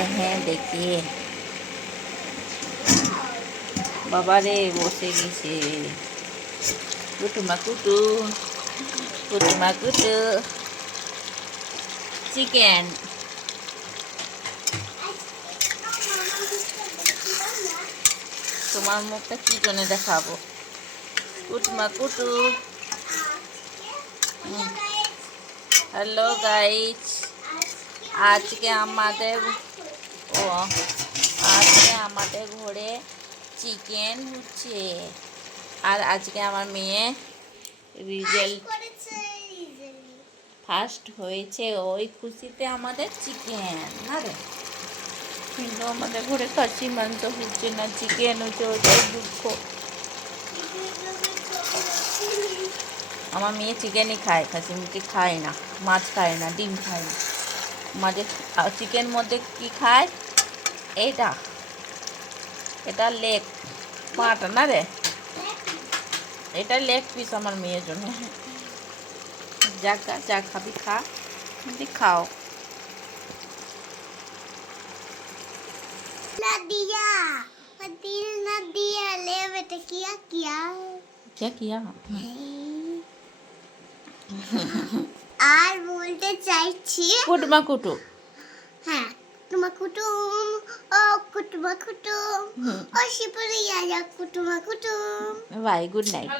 रहे हैं। देखिए बाबा रे বসে গেছে কুটুমা কুটু কুটুমা কুটু চিকেন। তোমার মুখটা কি জন্য দেখাবো? কুটুমা কুটু। হ্যালো গাইস, আজকে আমাদের ঘরে চিকেন হচ্ছে। আর আজকে আমার মেয়ে রেজাল্ট ফার্স্ট হয়েছে, ওই খুশিতে আমাদের চিকেন না রে। কিন্তু আমাদের ঘরে খাসি মাংস হচ্ছে না, চিকেন হচ্ছে, ওইটাই দুঃখ। আমার মেয়ে চিকেনই খায়, খাসি মুরগি খায় না, মাছ খায় না, ডিম খায় না। মাঝে চিকেন মধ্যে কি খায়? এটা লেগ পাটা না রে, এটা লেগ পিস আমার মেয়ের জন্য। যা খাবি খা, খাও। दिया दिल न दिया ले बेटा किया किया क्या किया? আর বলতে চাইছি কুটুমা কুটু। হ্যাঁ কুটুমা কুটুম ও কুটুমা কুটুম ও শিপরিয়া কুটুমা কুটুম। Bye, good night.